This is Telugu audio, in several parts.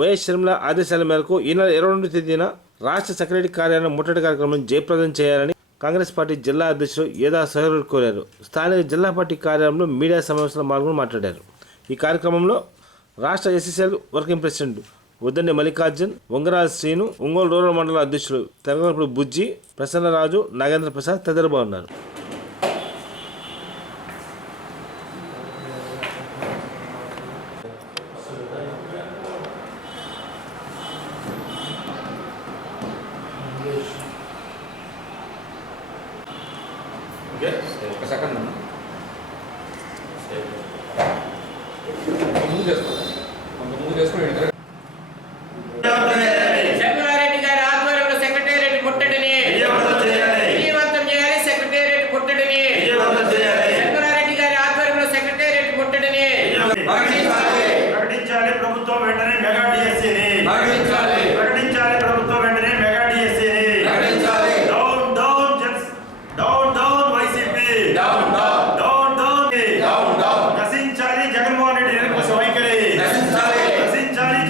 వైఎస్ షర్మిల ఆదేశాల మేరకు ఈ నెల 22 తేదీన రాష్ట్ర సెక్రటరీ కార్యాలయం ముట్టడి కార్యక్రమం జయప్రదం చేయాలని కాంగ్రెస్ పార్టీ జిల్లా అధ్యక్షుడు ఏదా సహరుడు కోరారు. స్థానిక జిల్లా పార్టీ కార్యాలయంలో మీడియా సమావేశంలో పాల్గొని మాట్లాడారు. ఈ కార్యక్రమంలో రాష్ట్ర SSL working president ఉద్దండి Mallikarjun, వంగరాజ్ Srinu, Ongole rural మండల అధ్యక్షులు తెలంగాణ బుజ్జి, ప్రసన్నరాజు, నాగేంద్ర ప్రసాద్ తదితరులు ఉన్నారు. ఒక సెకండ్ ముందు చేసుకుని శర్మిలారెడ్డి గారి ఆధ్వర్యంలో సెక్రటేరియట్ ముట్టడిని విజయవంతం చేయాలి. సెక్రటేరియట్ ముట్టడిని శర్మిలారెడ్డి గారి ఆధ్వర్యంలో సెక్రటేరియట్ ముట్టడిని ప్రకటించాలి. ప్రభుత్వం వెంటనే మెగా డిఎస్సీని ప్రకటించాలి. ప్రభుత్వం వెంటనే మెగా డిఎస్సీని down down down down YCP down నశించాలి. జగన్మోహన్ రెడ్డి నిరంకుశ వైఖరి నశించాలి.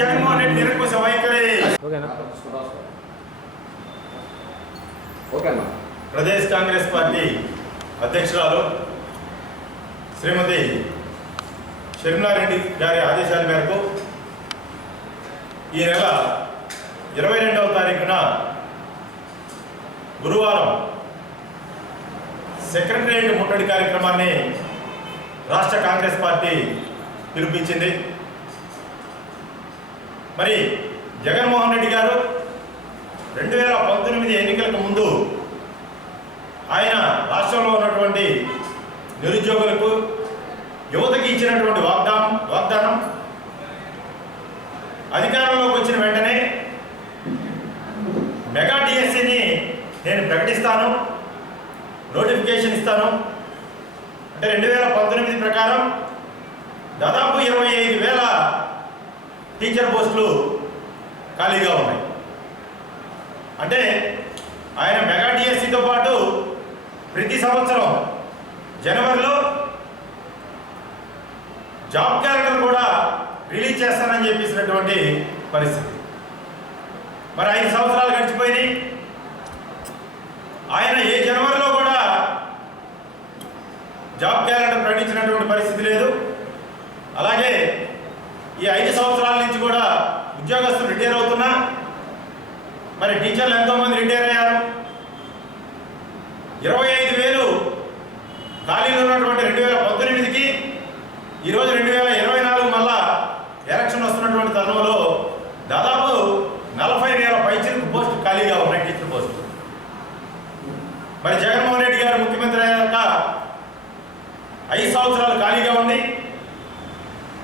జగన్మోహన్ రెడ్డి నిరంకుశ వైఖరి. ప్రదేశ్ కాంగ్రెస్ పార్టీ అధ్యక్షురాలు శ్రీమతి షర్మిలారెడ్డి గారి ఆదేశాల మేరకు ఈ నెల 22వ తారీఖున గురువారం సెక్రటేరియట్ ముట్టడి కార్యక్రమాన్ని రాష్ట్ర కాంగ్రెస్ పార్టీ పిలుపునిచ్చింది. మరి జగన్మోహన్ రెడ్డి గారు 2019 ఎన్నికలకు ముందు ఆయన రాష్ట్రంలో ఉన్నటువంటి నిరుద్యోగులకు, యువతకి ఇచ్చినటువంటి వాగ్దానం అధికారంలోకి వచ్చిన వెంటనే మెగా డిఎస్సీని నేను ప్రకటిస్తాను, నోటిఫికేషన్ ఇస్తాను అంటే 2019 ప్రకారం దాదాపు 25,000 టీచర్ పోస్టులు ఖాళీగా ఉన్నాయి. అంటే ఆయన మెగా డిఎస్సీతో పాటు ప్రతి సంవత్సరం జనవరిలో జాబ్ క్యాలెండర్ కూడా రిలీజ్ చేస్తానని చెప్పేసినటువంటి పరిస్థితి. మరి 5 సంవత్సరాలు గడిచిపోయినాయి. ఆయన ఏ జనవరిలో కూడా జాబ్ క్యాలెండర్ ప్రకటించినటువంటి పరిస్థితి లేదు. అలాగే ఈ 5 సంవత్సరాల నుంచి కూడా ఉద్యోగస్తులు రిటైర్ అవుతున్నా మరి టీచర్లు ఎంతోమంది రిటైర్ అయ్యారు. 25,000 ఖాళీలు ఉన్నటువంటి 2019కి ఈరోజు 2024 మళ్ళా ఎలక్షన్ వస్తున్నటువంటి తరుణంలో దాదాపు 40,000 పైచిలకు పోస్టులు ఖాళీగా ఉన్నాయి, టీచర్ పోస్టులు. మరి జగన్మోహన్ రెడ్డి గారు ముఖ్యమంత్రి అయ్యాక 5 సంవత్సరాలు ఖాళీగా ఉంది.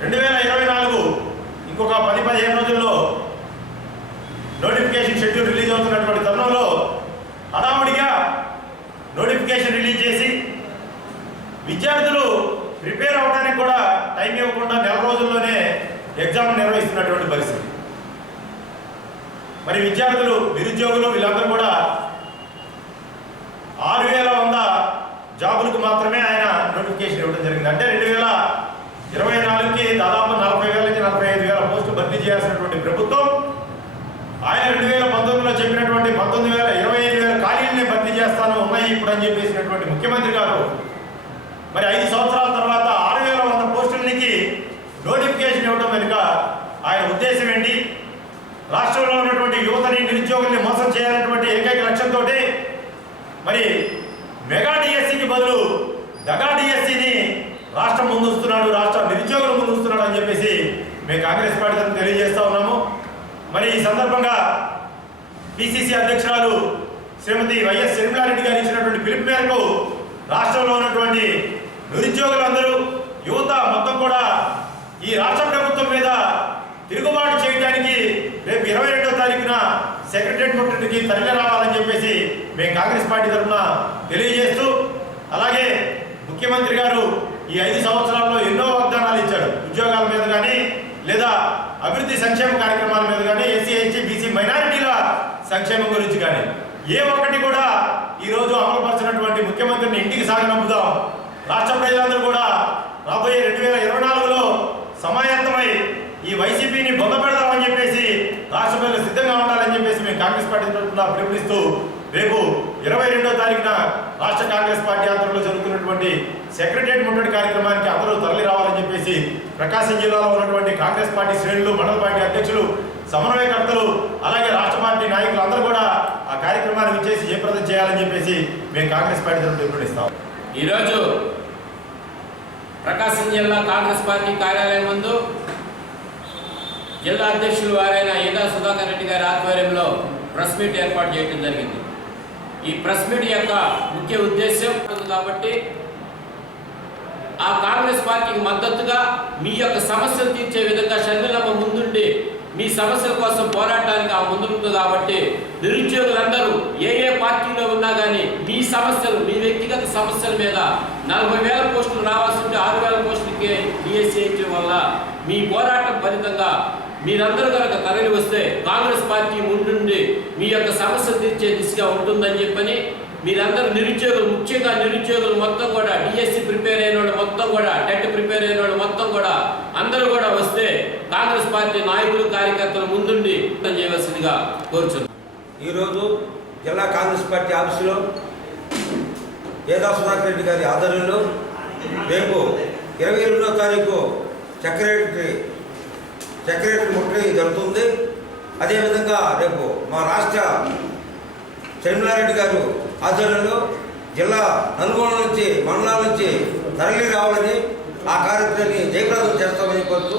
2024 ఇంకొక 10-15 రోజుల్లో నోటిఫికేషన్ షెడ్యూల్ రిలీజ్ అవుతున్నటువంటి తరుణంలో హడావుడిగా నోటిఫికేషన్ రిలీజ్ చేసి విద్యార్థులు ప్రిపేర్ అవడానికి కూడా టైం ఇవ్వకుండా 1 రోజుల్లోనే ఎగ్జామ్ నిర్వహిస్తున్నటువంటి పరిస్థితి. మరి విద్యార్థులు, నిరుద్యోగులు వీళ్ళందరూ కూడా 6,100 జాబులకు మాత్రమే ఆయన నోటిఫికేషన్ ఇవ్వడం జరిగింది. అంటే 2024కి దాదాపు 40,000 నుంచి 45,000 పోస్టులు భర్తీ చేయాల్సినటువంటి ప్రభుత్వం ఆయన 2019లో చెప్పినటువంటి 25,000 ఖాళీలనే భర్తీ చేస్తాను ఉన్నాయి ఇప్పుడు అని చెప్పేసినటువంటి ముఖ్యమంత్రి గారు మరి 5 సంవత్సరాల తర్వాత 6,100 పోస్టులకి నోటిఫికేషన్ ఇవ్వడం వెనుక ఆయన ఉద్దేశం ఏంటి? రాష్ట్రంలో ఉన్నటువంటి యువతని, నిరుద్యోగుల్ని మోసం చేయాలన్నటువంటి ఏకైక లక్ష్యంతో మరి మెగా డిఎస్సీకి బదులు దగా డిఎస్సీని రాష్ట్రం ముందుస్తున్నాడు, రాష్ట్ర నిరుద్యోగులు ముందుస్తున్నాడు అని చెప్పేసి మేము కాంగ్రెస్ పార్టీ తరఫున తెలియజేస్తా ఉన్నాము. మరి ఈ సందర్భంగా పిసిసి అధ్యక్షురాలు శ్రీమతి వైఎస్ షర్మిలారెడ్డి గారు ఇచ్చినటువంటి పిలుపు మేరకు రాష్ట్రంలో ఉన్నటువంటి నిరుద్యోగులందరూ, యువత మొత్తం కూడా ఈ రాష్ట్ర ప్రభుత్వం మీద తిరుగుబాటు చేయడానికి రేపు 22వ తారీఖున సెక్రటేరియట్ ముట్టడికి తరలి రావాలని చెప్పేసి మేము కాంగ్రెస్ పార్టీ తరఫున తెలియజేస్తూ, అలాగే ముఖ్యమంత్రి గారు ఈ 5 సంవత్సరాల్లో ఎన్నో వాగ్దానాలు ఇచ్చాడు. ఉద్యోగాల మీద కానీ, లేదా అభివృద్ధి సంక్షేమ కార్యక్రమాల మీద కానీ, ఎస్సీ, ఎస్టీ, బీసీ మైనారిటీల సంక్షేమం గురించి కానీ ఏ ఒక్కటి కూడా ఈరోజు అమలుపరిచినటువంటి ముఖ్యమంత్రిని ఇంటికి సాగనంపుదాం. రాష్ట్ర ప్రజలందరూ కూడా రాబోయే 2024లో సమాయత్తమై ఈ వైసీపీని బొందపెడదామని చెప్పేసి రాష్ట్ర ప్రజలు సిద్ధంగా ఉండాలని చెప్పేసి మేము కాంగ్రెస్ పార్టీ తరఫున పిలుపునిస్తూ రేపు 22వ తారీఖున రాష్ట్ర కాంగ్రెస్ పార్టీ ఆధ్వర్యంలో జరుగుతున్నటువంటి సెక్రటరియట్ ముట్టడి కార్యక్రమానికి అందరూ తరలి రావాలని చెప్పేసి ప్రకాశం జిల్లాలో ఉన్నటువంటి కాంగ్రెస్ పార్టీ శ్రేణులు, మండల పార్టీ అధ్యక్షులు, సమన్వయకర్తలు, అలాగే రాష్ట్ర పార్టీ నాయకులు అందరూ కూడా ఆ కార్యక్రమాన్ని విచ్చేసి జయప్రదం చేయాలని చెప్పేసి మేము కాంగ్రెస్ పార్టీ తరఫున పిలుపునిస్తాం. ఈరోజు ప్రకాశం జిల్లా కాంగ్రెస్ పార్టీ కార్యాలయం ముందు జిల్లా అధ్యక్షులు వారైన ఈదా సుధాకర్ రెడ్డి గారి ఆధ్వర్యంలో ప్రెస్ మీట్ ఏర్పాటు చేయడం జరిగింది. ఈ ప్రెస్ మీట్ యొక్క ముఖ్య ఉద్దేశం కాబట్టి ఆ కాంగ్రెస్ పార్టీకి మద్దతుగా మీ యొక్క సమస్యలు తీర్చే విధంగా షర్మిలమ్మ ముందుండి మీ సమస్యల కోసం పోరాటానికి ఆ ముందుంటుంది. కాబట్టి నిరుద్యోగులందరూ ఏ పార్టీలో ఉన్నా కానీ మీ సమస్యలు, మీ వ్యక్తిగత సమస్యల మీద 40,000 పోస్టులు రావాల్సి ఉంటే 6,000 పోస్టులకి డిఎస్సీ ఇచ్చడం వల్ల మీ పోరాటం ఫలితంగా మీరందరూ కనుక తరలి వస్తే కాంగ్రెస్ పార్టీ ముందుండి మీ యొక్క సమస్యలు తీర్చే దిశగా ఉంటుందని చెప్పని మీరందరూ నిరుద్యోగులు, ముఖ్యంగా నిరుద్యోగులు మొత్తం కూడా డిఎస్సీ ప్రిపేర్ అయిన వాళ్ళు మొత్తం కూడా, టెట్ ప్రిపేర్ అయిన వాళ్ళు మొత్తం కూడా అందరూ కూడా వస్తే కాంగ్రెస్ పార్టీ నాయకులు, కార్యకర్తలు ముందుండి చేయవలసిందిగా కోరుచున్నాం. ఈరోజు జిల్లా కాంగ్రెస్ పార్టీ ఆఫీసులో ఏదా సుధాకర్ రెడ్డి గారి ఆధ్వర్యంలో రేపు 22వ తారీఖు సెక్రటరీ ముట్టడి జరుగుతుంది. అదేవిధంగా రేపు మా రాష్ట్ర షర్మిలారెడ్డి గారు ఆధ్వర్యంలో జిల్లా నలుమూలల నుంచి, మండలాల నుంచి తరలి రావాలని, ఆ కార్యక్రమాన్ని జయప్రదం చేస్తామని కోరుతూ